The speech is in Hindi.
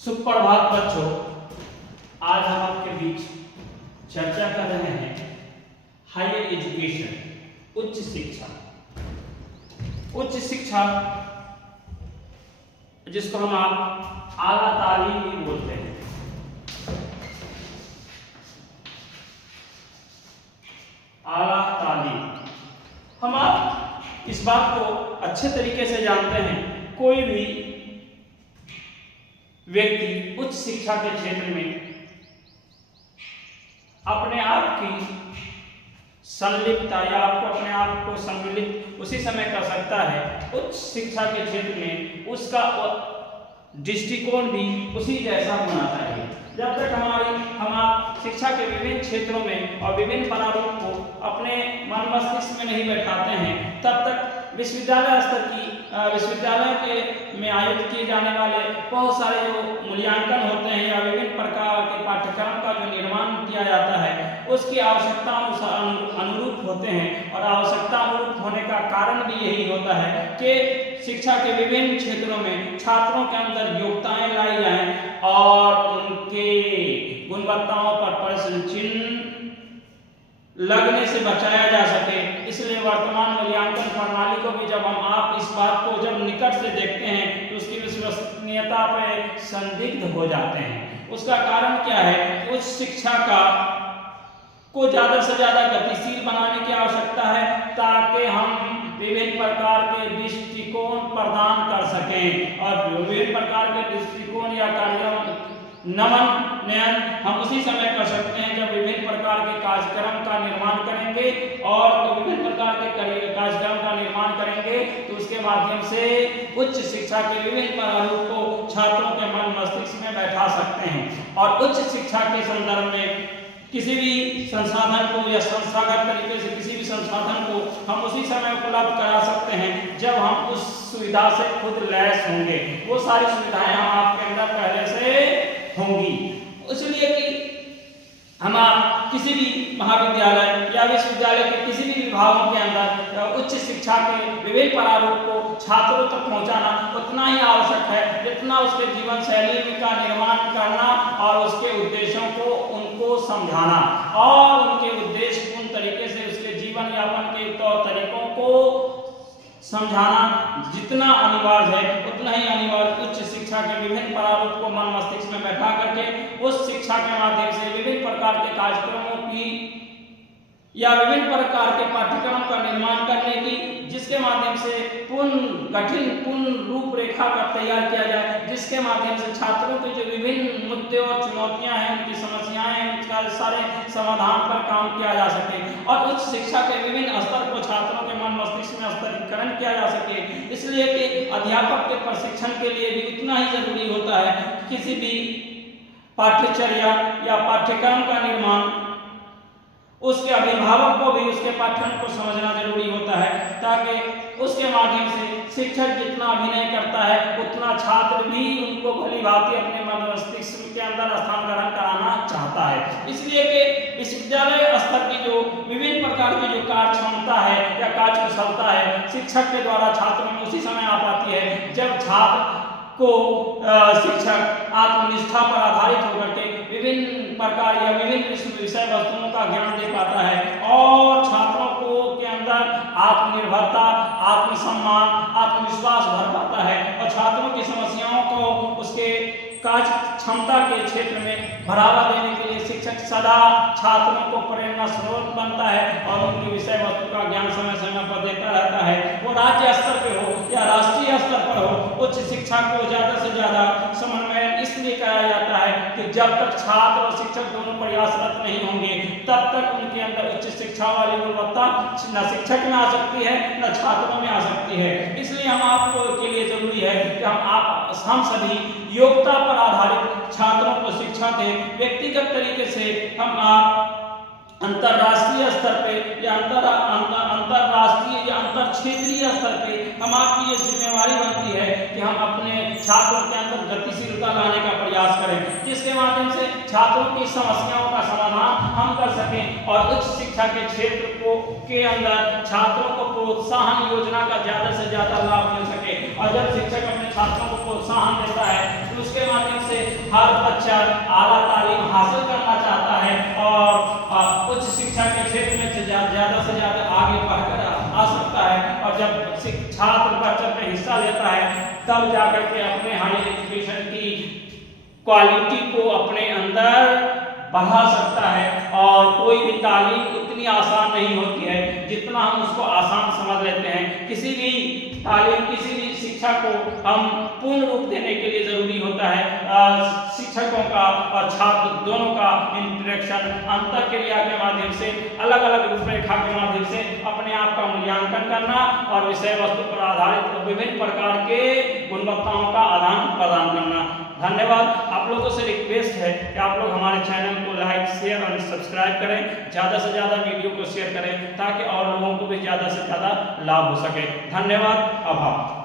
सुप्रभात बच्चों, आज हम आपके बीच चर्चा कर रहे हैं हायर एजुकेशन, उच्च शिक्षा। उच्च शिक्षा जिसको हम आप आला तालीम भी बोलते हैं। आला तालीम, हम आप इस बात को अच्छे तरीके से जानते हैं, कोई भी व्यक्ति उच्च शिक्षा के क्षेत्र में अपने आप की संलिप्तता या आपको अपने आप को सम्मिलित उसी समय कर सकता है। उच्च शिक्षा के क्षेत्र में उसका दृष्टिकोण भी उसी जैसा होना चाहिए। जब तक हम आप शिक्षा के विभिन्न क्षेत्रों में और विभिन्न प्रारूप को अपने मन मस्तिष्क में नहीं बैठाते हैं, तब तक विश्वविद्यालय स्तर की विश्वविद्यालय के में आयोजित किए जाने वाले बहुत सारे जो मूल्यांकन होते हैं या विभिन्न प्रकार के पाठ्यक्रम का जो निर्माण किया जाता है, उसकी आवश्यकता अनुरूप होते हैं। और आवश्यकता अनुरूप होने का कारण भी यही होता है कि शिक्षा के विभिन्न क्षेत्रों में छात्रों के अंदर योग्यताएं लाई जाएं और उनके गुणवत्ताओं पर प्रश्न चिन्ह लगने से बचाया जा सके। इसलिए वर्तमान मूल्यांकन प्रणाली को भी जब हम आप इस बात को जब निकट से देखते हैं तो उसकी विश्वसनीयता पर संदिग्ध हो जाते हैं। उसका कारण क्या है? उच्च शिक्षा को ज़्यादा से ज़्यादा गतिशील बनाने की आवश्यकता है, ताकि हम विभिन्न प्रकार के दृष्टिकोण प्रदान कर सकें। और विभिन्न प्रकार के दृष्टिकोण या कार्य नमन हम उसी समय कर सकते हैं जब विभिन्न प्रकार के कार्यक्रम का निर्माण करेंगे। और विभिन्न प्रकार के कार्यक्रम का निर्माण करेंगे तो उसके माध्यम से उच्च शिक्षा के विभिन्न प्रारूप को छात्रों के मन मस्तिष्क में बैठा सकते हैं। और उच्च शिक्षा के संदर्भ में किसी भी संसाधन को या संस्थागत तरीके से किसी भी संसाधन को हम उसी समय उपलब्ध करा सकते हैं जब हम उस सुविधा से खुद लैस होंगे। वो सारी सुविधाएं हम आपके अंदर पहले से होंगी। इसलिए कि हम किसी भी महाविद्यालय या विश्वविद्यालय के किसी भी विभागों के अंदर उच्च शिक्षा के विभिन्न प्रारूप को छात्रों तक पहुंचाना उतना ही आवश्यक है जितना उसके जीवन शैली का निर्माण करना और उसके उद्देश्यों को उनको समझाना और उनके उद्देश्य उन तरीके से उसके जीवन यापन के तौर तरीकों को समझाना जितना अनिवार्य है उतना ही अनिवार्य उच्च शिक्षा के विभिन्न प्रारूप को मन मस्तिष्क में बैठा करके उस शिक्षा के माध्यम से विभिन्न प्रकार के कार्यक्रमों की या विभिन्न प्रकार के पाठ्यक्रम का निर्माण करने की, जिसके माध्यम से पूर्ण रूपरेखा का तैयार किया जाए, जिसके माध्यम से छात्रों के जो विभिन्न मुद्दे और चुनौतियां हैं, उनकी समस्याएं हैं, उनका सारे समाधान पर काम किया जा सके। और उच्च शिक्षा के विभिन्न स्तर को छात्रों के मन मस्तिष्क में स्तरीकरण किया जा सके। इसलिए कि अध्यापक के प्रशिक्षण के लिए भी उतना ही जरूरी होता है किसी भी पाठ्यचर्या या पाठ्यक्रम का निर्माण उसके अभिभावक को भी उसके पाठ्यक्रम को समझना जरूरी होता है, ताकि उसके माध्यम से शिक्षक जितना अभिनय करता है उतना छात्र भी उनको भली भांति अपने मन मस्तिष्क के अंदर स्थान ग्रहण कराना चाहता है। इसलिए कि विश्वविद्यालय स्तर की जो विभिन्न प्रकार की जो कार्य क्षमता है या कार्य कुशलता है शिक्षक के द्वारा छात्रों में उसी समय आ पाती है जब छात्र को शिक्षक आत्मनिष्ठा पर आधारित होकर के विभिन्न प्रकार या विभिन्न विषय वस्तुओं का ज्ञान दे पाता है और छात्रों को के अंदर आत्मनिर्भरता, आत्मसम्मान, आत्मविश्वास भर पाता है और छात्रों की समस्याओं को उसके कार्य क्षमता के क्षेत्र में बढ़ावा देने के लिए शिक्षक सदा छात्रों को प्रेरणा स्रोत बनता है और उनकी विषय वस्तु का ज्ञान समय समय पर देता रहता है। वो राज्य स्तर पर हो या राष्ट्रीय स्तर पर हो, उच्च शिक्षा को ज़्यादा से ज़्यादा समन्वय इसलिए कराया जाता है कि जब तक छात्र और शिक्षक दोनों प्रयासरत नहीं होंगे तब तक उनके अंदर उच्च शिक्षा वाली गुणवत्ता न शिक्षक में आ सकती है न छात्रों में आ सकती है। इसलिए हम आपको के लिए जरूरी है कि हम सभी योग्यता पर आधारित छात्रों को शिक्षा दें। व्यक्तिगत तरीके से हम आप अंतर्राष्ट्रीय स्तर पे या अंतर्राष्ट्रीय या अंतर क्षेत्रीय स्तर पे हम आपकी ये जिम्मेवारी बनती है कि हम अपने छात्रों के अंदर गतिशीलता लाने का प्रयास करें, जिसके माध्यम से छात्रों की समस्याओं का समाधान हम कर सकें और उच्च शिक्षा के क्षेत्र के अंदर छात्रों को प्रोत्साहन योजना का ज़्यादा से ज़्यादा लाभ मिल सके। और जब शिक्षक अपने छात्रों को प्रोत्साहन देता है तो उसके माध्यम से और उच्च शिक्षा के क्षेत्र में ज़्यादा से ज़्यादा आगे बढ़कर आ सकता है। और जब छात्र बढ़ चढ़ कर हिस्सा लेता है तब जाकर के अपने हायर एजुकेशन की क्वालिटी को अपने अंदर बढ़ा सकता है। और कोई भी तालीम उतनी आसान नहीं होती है जितना हम उसको आसान समझ लेते हैं। किसी भी तालीम, किसी भी शिक्षा को हम पूर्ण रूप देने के लिए ज़रूरी होता है शिक्षकों का और छात्र दोनों का इंटरेक्शन, अंतःक्रिया के माध्यम से, अलग अलग रूपरेखा के माध्यम से अपने आप का मूल्यांकन करना और विषय वस्तु पर आधारित विभिन्न प्रकार के गुणवत्ताओं का आदान प्रदान करना। धन्यवाद। आप लोगों से रिक्वेस्ट है कि आप लोग हमारे चैनल को लाइक, शेयर और सब्सक्राइब करें, ज़्यादा से ज़्यादा वीडियो को शेयर करें ताकि और लोगों को भी ज़्यादा से ज़्यादा लाभ हो सके। धन्यवाद। आभार।